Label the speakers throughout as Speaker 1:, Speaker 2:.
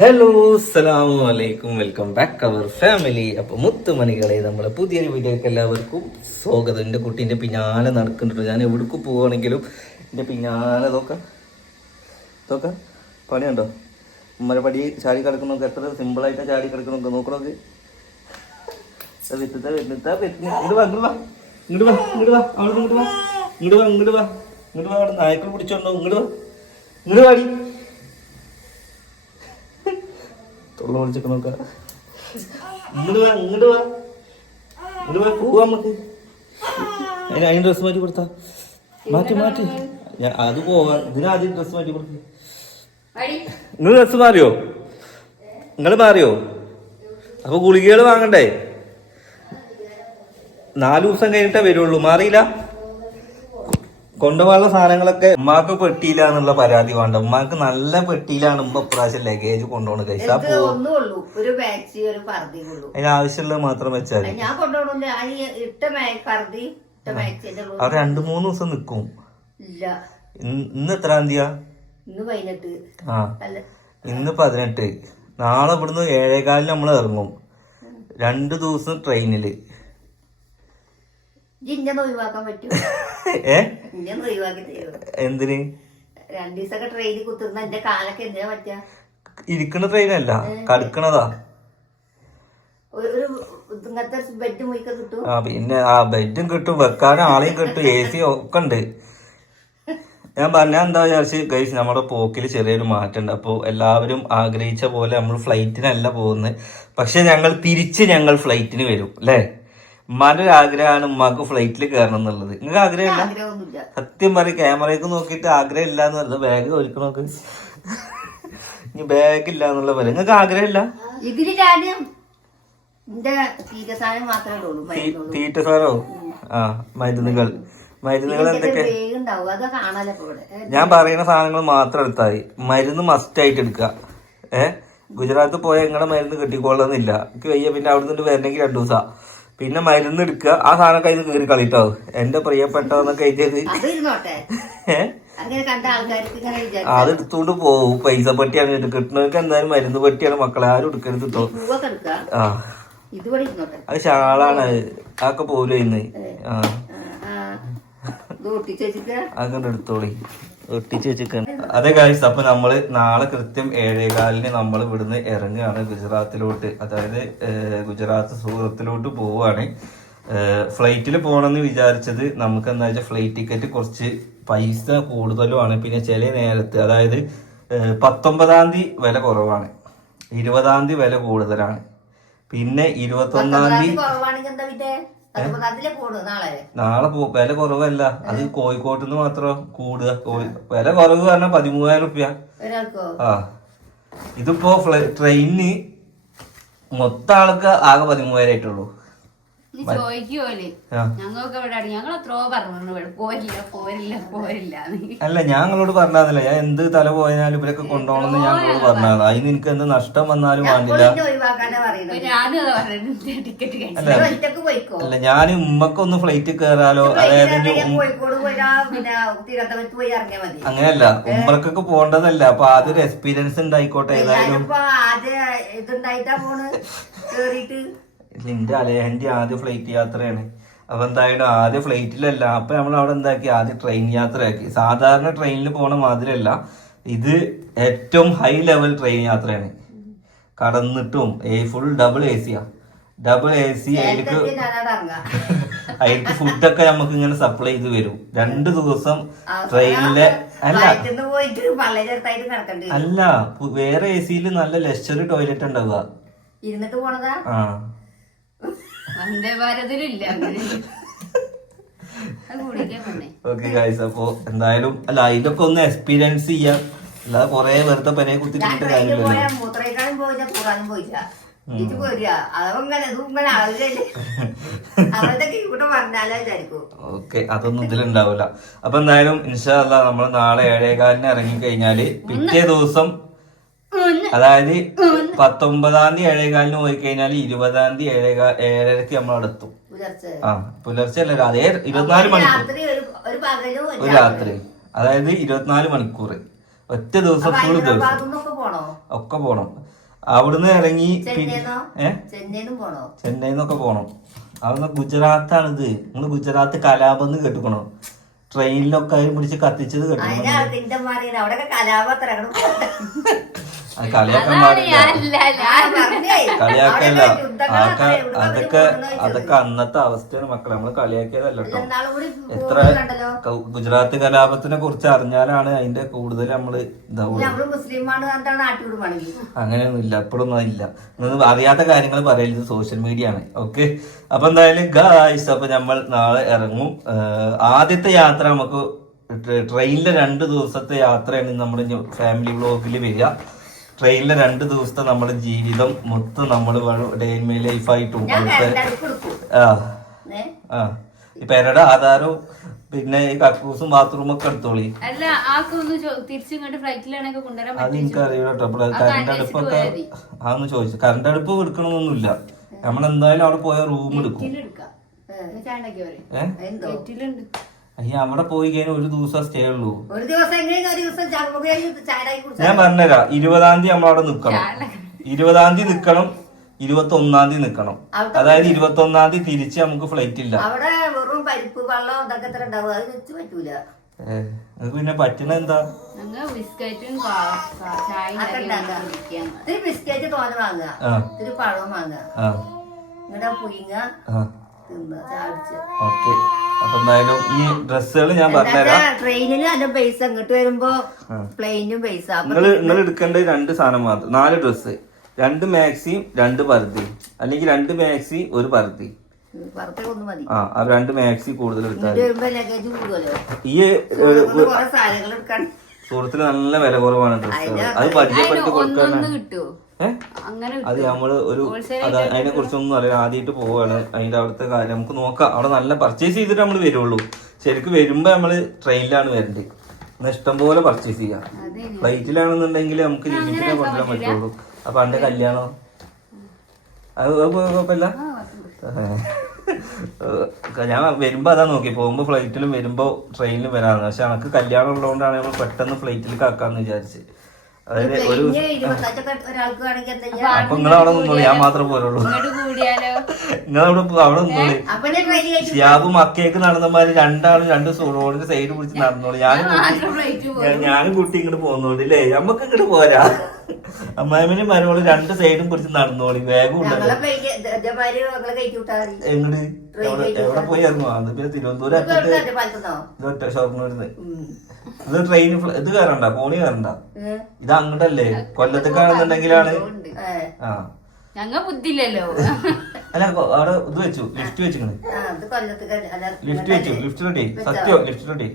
Speaker 1: Hello അലൈക്കും. Welcome back അവർ family അപ്പൊ മുത്തുമണികളെ നമ്മളെ പുതിയൊരു വീഡിയോക്ക് എല്ലാവർക്കും സ്വാഗതം. എന്റെ കുട്ടീന്റെ പിന്നാലെ നടക്കുന്നുണ്ട്. ഞാൻ എവിടേക്ക് പോവുകയാണെങ്കിലും എന്റെ പിന്നാലെ ഇതൊക്കെ ഇതൊക്കെ പണിയുണ്ടോ? ഉമ്മരെ പടി ചാടി കിടക്കുന്നൊക്കെ എത്ര സിമ്പിൾ ആയിട്ട് ചാടി കിടക്കുന്നൊക്കെ നോക്കണോക്ക്? വരുന്നിട്ടാ വരുന്ന ഇങ്ങോട്ട് വാ ഇങ്ങോട്ട് വാ. ഇങ്ങോട്ട് വാ ഇങ്ങോട്ട് വാ. ഇങ്ങോട്ട് വാ. ഇങ്ങോട്ട് വാ ഇങ്ങോട്ട് വാ. അവിടെ നായ്ക്കൾ പിടിച്ചോണ്ടോ ഇങ്ങോട്ട് വാ. ഇങ്ങോട്ട് വാടി. തൊള്ള വിളിച്ചൊക്കെ നോക്ക. ഇങ്ങോട്ട് വാ ഇങ്ങോട്ട് വാ. ഇങ്ങോട്ട് വാ പോവാ നമുക്ക് അതിന് അതിന് ഡ്രസ്സ് മാറ്റി കൊടുത്താ. മാറ്റി മാറ്റി. ഞാൻ അത് പോവാ. ഇതിനാദ്യം ഡ്രസ്സ് മാറ്റി കൊടുത്തു നിങ്ങൾ ഡ്രസ്സ് മാറിയോ? നിങ്ങൾ മാറിയോ? അപ്പൊ ഗുളികകൾ വാങ്ങണ്ടേ? നാലു ദിവസം കഴിഞ്ഞിട്ടേ വരുള്ളൂ. മാറിയില്ല? കൊണ്ടുപോകാനുള്ള സാധനങ്ങളൊക്കെ ഉമ്മാക്ക് പെട്ടിയില്ല എന്നുള്ള പരാതി വേണ്ട. ഉമ്മാക്ക് നല്ല പെട്ടിയിലാണ് ഉമ്മ ഇപ്രാവശ്യം ലഗേജ് കൊണ്ടുപോകണത്
Speaker 2: കഴിച്ചാൽ
Speaker 1: പോ
Speaker 2: ഒരു മാക്സി ഒരു പർദ്ദയും ഉള്ളൂ.
Speaker 1: അതിന് ആവശ്യമുള്ളത് മാത്രം വെച്ചാൽ മതി.
Speaker 2: ഞാൻ കൊണ്ടുപോകണില്ല. ആ ഈ ഇട്ട മേ- പർദ്ദി ഇട്ട മാക്സിന്റെ ഉള്ളൂ.
Speaker 1: അത് രണ്ടു മൂന്ന് ദിവസം നിൽക്കും.
Speaker 2: ഇല്ല.
Speaker 1: ഇന്ന് എത്ര തീയതിയാ?
Speaker 2: ഇന്ന് പതിനെട്ട്.
Speaker 1: ആ.
Speaker 2: അല്ല.
Speaker 1: ഇന്ന് പതിനെട്ട്. നാളെ ഇവിടുന്ന് ഏഴേകാലിന് നമ്മൾ ഇറങ്ങും. രണ്ട് ദിവസം ട്രെയിനിൽ
Speaker 2: ഇഞ്ചൊന്ന് ഒഴിവാക്കാൻ പറ്റും
Speaker 1: ഏ? എന്തിന്? ഇരിക്കണ ട്രെയിനല്ല കടുക്കണതാ. ആ പിന്നെ ആ ബെഡും കിട്ടും വെക്കാൻ ആളെയും കിട്ടും എ സി ഒക്കെ ഉണ്ട്. ഞാൻ പറഞ്ഞ എന്താ വിചാരിച്ച് ഗൈസ് നമ്മുടെ പോക്കിൽ ചെറിയൊരു മാറ്റമുണ്ട്. അപ്പോൾ എല്ലാവരും ആഗ്രഹിച്ച പോലെ നമ്മൾ ഫ്ലൈറ്റിനല്ല പോകുന്നത്. പക്ഷെ ഞങ്ങൾ തിരിച്ച് ഞങ്ങൾ ഫ്ലൈറ്റിന് വരും അല്ലേ? ഉമ്മാന്റെ ഒരു ആഗ്രഹമാണ് ഉമ്മാക്ക് ഫ്ലൈറ്റിൽ കയറണം എന്നുള്ളത്. നിങ്ങൾക്ക് ആഗ്രഹമില്ല സത്യം പറയും ക്യാമറയൊക്കെ നോക്കിയിട്ട് ആഗ്രഹം ഇല്ല എന്ന് പറഞ്ഞത് ബാഗ് ഒരുക്കണോക്ക് ഇനി ബാഗ് ഇല്ല എന്നുള്ള പോലെ. നിങ്ങൾക്ക് ആഗ്രഹമില്ല?
Speaker 2: മരുന്നുള്ളൂ
Speaker 1: തീറ്റ സാറോ ആ മരുന്നുകൾ. മരുന്നുകൾ എന്തൊക്കെ? ഞാൻ പറയുന്ന സാധനങ്ങൾ മാത്രം എടുത്താൽ മതി. മരുന്ന് മസ്റ്റ് ആയിട്ട് എടുക്കുക. ഏഹ് ഗുജറാത്ത് പോയ നിങ്ങളുടെ മരുന്ന് കിട്ടിക്കൊള്ളുന്നില്ല എനിക്ക് വയ്യ. പിന്നെ അവിടെ നിന്ന് വരണമെങ്കിൽ രണ്ടു ദിവസം പിന്നെ മരുന്ന് എടുക്കുക. ആ സാധനം കയ്യിൽ നിന്ന് കയറി കളിട്ടോ. എന്റെ പ്രിയപ്പെട്ടതെന്നൊക്കെ എഴുതിയത്
Speaker 2: അത്
Speaker 1: എടുത്തുകൊണ്ട് പോകും പൈസ പെട്ടിയാണ് കിട്ടണവർക്ക് കിട്ടുന്നവർക്ക് എന്തായാലും മരുന്ന് പെട്ടിയാണ് മക്കളെ ആരും എടുക്കരുത് കിട്ടോ ആ. അത് ഷാളാണ്. അത് അതൊക്കെ പോലും ഇന്ന്. ആ. അതൊക്കെ എടുത്തോളി. ഒട്ടിച്ച് വെച്ചിട്ടുണ്ട് അതെ കാഴ്ച അപ്പൊ നമ്മൾ നാളെ കൃത്യം ഏഴേകാലിന് നമ്മൾ ഇവിടുന്ന് ഇറങ്ങുകയാണ് ഗുജറാത്തിലോട്ട്. അതായത് ഗുജറാത്ത് സൂറത്തിലോട്ട് പോവുകയാണ്. ഫ്ലൈറ്റിൽ പോകണമെന്ന് വിചാരിച്ചത് നമുക്ക് എന്താ വെച്ചാൽ ഫ്ലൈറ്റ് ടിക്കറ്റ് കുറച്ച് പൈസ കൂടുതലുമാണ്. പിന്നെ ചില നേരത്ത് അതായത് പത്തൊമ്പതാം തീയതി വില കുറവാണ്. ഇരുപതാം തീയതി വില കൂടുതലാണ്. പിന്നെ ഇരുപത്തൊന്നാം തീയതി
Speaker 2: നാളെ.
Speaker 1: വില കുറവല്ല. അത് കോഴിക്കോട്ട് നിന്ന് മാത്രം കൂടുക. വില കുറവ് പറഞ്ഞാൽ പതിമൂവായിരം റുപ്യ. ആ. ഇതിപ്പോ ഫ്ലൈ- ട്രെയിനിന് മൊത്തം ആൾക്ക് ആകെ പതിമൂവായിരം ആയിട്ടുള്ളൂ. അല്ല ഞങ്ങളോട് പറഞ്ഞാതല്ല. ഞാൻ എന്ത് തല പോയാലും ഇവരൊക്കെ കൊണ്ടുപോകണമെന്ന് ഞങ്ങളോട് പറഞ്ഞത്. അതിന് എനിക്ക് എന്ത് നഷ്ടം വന്നാലും വേണ്ടില്ല. അല്ല. ഞാൻ ഉമ്മക്കൊന്ന് ഫ്ലൈറ്റ് കേറാലോ. അതായത് അങ്ങനെയല്ല. ഉമ്മർക്കൊക്കെ പോകേണ്ടതല്ല. അപ്പൊ ആദ്യം എക്സ്പീരിയൻസ് ഉണ്ടായിക്കോട്ടെ ഏതായാലും. നിന്റെ അലേഹന്റെ ആദ്യ ഫ്ലൈറ്റ് യാത്രയാണ്. അപ്പൊ എന്തായാലും ആദ്യ ഫ്ലൈറ്റിലല്ല അപ്പൊ നമ്മൾ അവിടെ എന്താക്കി? ആദ്യം ട്രെയിൻ യാത്രയാക്കി. സാധാരണ ട്രെയിനിൽ പോണ മാതിരിയല്ല. ഇത് ഏറ്റവും ഹൈ ലെവൽ ട്രെയിൻ യാത്രയാണ്. കടന്നിട്ടും ഏ ഫുൾ ഡബിൾ എ സിയാ ഡബിൾ എ സി അതിലേക്ക് അതിലേക്ക് ഫുഡൊക്കെ നമുക്ക് ഇങ്ങനെ സപ്ലൈ ചെയ്ത് വരും. രണ്ട് ദിവസം ട്രെയിനിലെ അല്ല. അല്ല. വേറെ എ സിയിൽ നല്ല ലക്ഷറി ടോയ്ലറ്റ് ഉണ്ടാവുക.
Speaker 2: ഇരുന്നിട്ട് പോണതാ?
Speaker 1: ആ.
Speaker 3: വന്ദേ ഭാരതിലില്ല.
Speaker 1: ഓക്കെ ഗൈസ് അപ്പോ എന്തായാലും അല്ല ഒന്ന് എക്സ്പീരിയൻസ് ചെയ്യാം. അല്ലാതെ കൊറേ വെറുതെ പെരെ. കുത്തിട്ട് ഓക്കെ അതൊന്നും ഇതിലുണ്ടാവില്ല അപ്പൊ എന്തായാലും ഇൻഷാല്ല നമ്മൾ നാളെ ഏഴേകാലിന് ഇറങ്ങി കഴിഞ്ഞാൽ പിറ്റേ ദിവസം അതായത് പത്തൊമ്പതാം തീയതി ഏഴേകാലിന് പോയി കഴിഞ്ഞാൽ ഇരുപതാം തീയതി ഏഴേകാ ഏഴരക്ക് നമ്മൾ അവിടെ എത്തും ആ പുലർച്ചെ അല്ല അതേ ഇരുപത്തിനാല് മണിക്കൂർ.
Speaker 2: ഒരു
Speaker 1: രാത്രി. അതായത് ഇരുപത്തിനാല് മണിക്കൂർ. ഒറ്റ ദിവസം ഫുൾ ദിവസം. ഒക്കെ പോണം. അവിടുന്ന് ഇറങ്ങി
Speaker 2: ചെന്നൈന്നൊക്കെ പോണോ.
Speaker 1: അവിടുന്ന് ഗുജറാത്താണിത്. നിങ്ങൾ ഗുജറാത്ത് കലാപം കേട്ടുക്കണം? ട്രെയിനിലൊക്കെ പിടിച്ച് കത്തിച്ചത് കേട്ടോ അത് കളിയാക്കാൻ പാടില്ല. കളിയാക്കല്ല. അതൊക്കെ അതൊക്കെ അതൊക്കെ അന്നത്തെ അവസ്ഥയാണ് മക്കളെ. നമ്മൾ കളിയാക്കിയതല്ല കേട്ടോ. എത്ര
Speaker 2: കണ്ടല്ലോ?
Speaker 1: ഗുജറാത്ത് കലാപത്തിനെ കുറിച്ച് അറിഞ്ഞാലാണ് അതിന്റെ കൂടുതൽ
Speaker 2: നമ്മൾ
Speaker 1: അങ്ങനെയൊന്നും ഇല്ല. അപ്പോഴൊന്നും ഇല്ല നിങ്ങൾ അറിയാത്ത കാര്യങ്ങൾ പറയരുത്. സോഷ്യൽ മീഡിയ ആണ്. ഓക്കെ അപ്പൊ എന്തായാലും ഗായ്സ് അപ്പൊ നമ്മൾ നാളെ ഇറങ്ങും. ആദ്യത്തെ യാത്ര നമുക്ക് ട്രെയിനിലെ രണ്ട് ദിവസത്തെ യാത്രയാണ് നമ്മുടെ ഫാമിലി വ്ളോഗിൽ വരിക. ട്രെയിനിലെ രണ്ട് ദിവസത്തെ നമ്മുടെ ജീവിതം മൊത്തം നമ്മൾ ഡേ ഇൻ മൈ ലൈഫായിട്ടും ആ. ആ. ഈ പേരുടെ ആധാരവും പിന്നെ ഈ കക്കൂസും ബാത്റൂം ഒക്കെ എടുത്തോളി. അത് എനിക്ക് അറിയില്ല കേട്ടോ കറണ്ട് അടുപ്പൊക്കെ അതൊന്ന് ചോദിച്ചു. കറണ്ട് അടുപ്പ് എടുക്കണമെന്നൊന്നുമില്ല നമ്മൾ എന്തായാലും അവിടെ പോയ റൂം എടുക്കും.
Speaker 3: എടുക്കാം.
Speaker 1: അയ്യ അവിടെ പോയി കഴിഞ്ഞാൽ ഒരു ദിവസം സ്റ്റേ ഉള്ളൂ.
Speaker 2: ഒരു ദിവസം
Speaker 1: ഞാൻ പറഞ്ഞുതരാം. ഇരുപതാം തീയതി നമ്മൾ അവിടെ നിൽക്കണം ഇരുപതാം തീയതി നിൽക്കണം ഇരുപത്തി ഒന്നാം തീയതി നിൽക്കണം അതായത് ഇരുപത്തി ഒന്നാം തീയതി തിരിച്ച് നമുക്ക് ഫ്ലൈറ്റ് ഇല്ല.
Speaker 2: അവിടെ വെറും പരിപ്പ് വെള്ളം ഇതൊക്കെ പറ്റൂല.
Speaker 1: പിന്നെ പറ്റണ എന്താ?
Speaker 3: ബിസ്ക്കറ്റും
Speaker 2: തോന വാങ്ങുക പഴം വാങ്ങുക പുയിങ്ങ
Speaker 1: ഓക്കെ. അപ്പൊ എന്തായാലും ഈ ഡ്രസ്സുകൾ ഞാൻ പറഞ്ഞുതരാം.
Speaker 2: ട്രെയിനിന് നല്ല പൈസ അങ്ങോട്ട് വരുമ്പോ പ്ലെയിനും പൈസ
Speaker 1: നിങ്ങൾ നിങ്ങൾ എടുക്കേണ്ട രണ്ട് സാധനം മാത്രം. നാല് ഡ്രസ്സ് രണ്ട് മാക്സിയും രണ്ട് പരുത്തി അല്ലെങ്കിൽ രണ്ട് മാക്സി ഒരു പരുത്തി ആ രണ്ട് മാക്സി കൂടുതൽ എടുത്താൽ ഈ സുഹൃത്തിന് നല്ല വില കുറവാണ് ഡ്രസ്സുകൾ അത് പരിചയപ്പെടുത്തി കൊടുക്കാൻ അത് നമ്മൾ ഒരു അത് അതിനെ കുറിച്ചൊന്നും അറിയാം ആദ്യമായിട്ട് പോവാണ്. അതിന്റെ അവിടുത്തെ കാര്യം നമുക്ക് നോക്കാം. അവിടെ നല്ല പർച്ചേസ് ചെയ്തിട്ട് നമ്മൾ വരുള്ളൂ. ശരിക്കും വരുമ്പോ നമ്മൾ ട്രെയിനിലാണ് വരേണ്ടത് എന്നാ ഇഷ്ടം പോലെ പർച്ചേസ് ചെയ്യാം ഫ്ലൈറ്റിലാണെന്നുണ്ടെങ്കിൽ നമുക്ക് ലിമിറ്റിനെ കൊണ്ടുവരാൻ പറ്റുള്ളൂ. അപ്പൊ അന്റെ കല്യാണം? അത് കുഴപ്പമില്ല? ഞാൻ വരുമ്പോ അതാ നോക്കി. പോകുമ്പോ ഫ്ലൈറ്റിലും വരുമ്പോ ട്രെയിനിലും വരാന്ന് പക്ഷെ എനക്ക് കല്യാണം ഉള്ളതുകൊണ്ടാണ് നമ്മൾ പെട്ടെന്ന് ഫ്ലൈറ്റിൽ കാക്കാന്ന് വിചാരിച്ച്. അതായത് ഒരു അപ്പൊ നിങ്ങൾ അവിടെ നിന്നോളൂ ഞാൻ മാത്രമേ പോരുള്ളൂ നിങ്ങൾ അവിടെ അവിടെ നിന്നോളൂ ഷിയാബും നടന്നമാര് രണ്ടാളും രണ്ട് റോഡിന്റെ സൈഡ് പിടിച്ച് നടന്നോളൂ. ഞാനും ഞാൻ- ഞാനും കുട്ടി ഇങ്ങോട്ട് പോകുന്നോണ്ട് ഇല്ലേ? നമ്മക്ക് ഇങ്ങോട്ട് പോരാ. അമ്മായിമനും മരുമോൾ രണ്ട് സൈഡും കുറിച്ച് നടന്നോളി. വേഗം ഉണ്ടല്ലോ
Speaker 2: ഞങ്ങളെ പ്ലെയിൻ ഇതേമാതിരി ഞങ്ങളെ കയറ്റി വിട്ടാൽ
Speaker 1: എങ്ങട്? എവിടെ പോയി ഇറങ്ങുവാ? അത് പിന്നെ തിരുവനന്തപുരം
Speaker 2: ഇപ്പൊ
Speaker 1: എത്തിയിട്ട്
Speaker 2: എവിടുന്നാ പാലത്തുനിന്നോ?
Speaker 1: ഇത് ഒറ്റ ഷോർണൂരിന്ന്. ഇത് ട്രെയിൻ ഇത് കയറണ്ട കോണി കയറണ്ട? ഇത് അങ്ങോട്ടല്ലേ? കൊല്ലത്തേക്കാണെന്നുണ്ടെങ്കിലാണ്. ആ.
Speaker 3: ഞങ്ങ ബുദ്ധിയില്ലല്ലോ.
Speaker 1: അല്ല അവിടെ ഇത് വെച്ചു ലിഫ്റ്റ് വെച്ചിങ്ങനെ
Speaker 2: ആ, ഇത് കൊല്ലത്തേക്ക് അല്ല,
Speaker 1: ലിഫ്റ്റ് വെച്ചു ലിഫ്റ്റ് റെഡി സത്യോ ലിഫ്റ്റ് റെഡി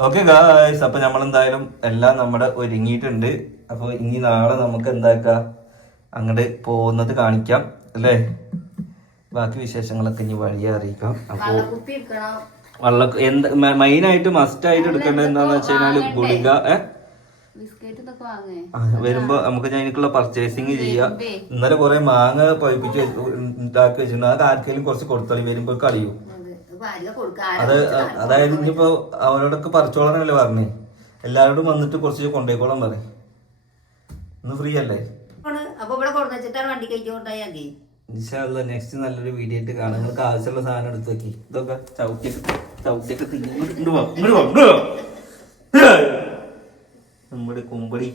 Speaker 1: ഓക്കെ ഗായ്സ് അപ്പൊ നമ്മൾ എന്തായാലും എല്ലാം നമ്മുടെ ഒരുങ്ങിയിട്ടുണ്ട്. അപ്പൊ ഇനി നാളെ നമുക്ക് എന്താക്കാം? അങ്ങോട്ട് പോകുന്നത് കാണിക്കാം അല്ലേ? ബാക്കി വിശേഷങ്ങളൊക്കെ ഇനി വഴിയെ അറിയിക്കാം. അപ്പൊ വള്ള എന്ത് മെയിൻ ആയിട്ട് മസ്റ്റ് ആയിട്ട് എടുക്കേണ്ടത് എന്താന്ന് വെച്ച് കഴിഞ്ഞാൽ ഗുളിക വരുമ്പോ നമുക്ക് ഞാൻ എനിക്കുള്ള പർച്ചേസിങ് ചെയ്യാം. ഇന്നലെ കുറെ മാങ്ങ പഴിപ്പിച്ച് ഉണ്ടാക്കി വെച്ചിട്ടുണ്ട്. അത് ആർക്കെങ്കിലും കുറച്ച് കൊടുത്തളി വരുമ്പോ കളിയും.
Speaker 2: അത്
Speaker 1: അതായത് ഇനിയിപ്പോ അവരോടൊക്കെ പറിച്ചോളാനല്ലേ പറഞ്ഞേ? എല്ലാവരോടും വന്നിട്ട് കുറച്ച് കൊണ്ടേക്കോളാൻ പറയും. ഇന്ന് ഫ്രീ അല്ലേ?
Speaker 2: അപ്പൊ ഇവിടെ വെച്ചിട്ടാണ് വണ്ടി
Speaker 1: ഇൻഷാല്ല നെക്സ്റ്റ് നല്ലൊരു വീഡിയോ ആയിട്ട് കാണാം. നിങ്ങൾക്ക് ആവശ്യമുള്ള സാധനം എടുത്ത് വെക്കി ഇതൊക്കെ ചവിട്ടിയൊക്കെ ചവിട്ടിയൊക്കെ തിന്നു. നമ്മുടെ കുമ്പടി.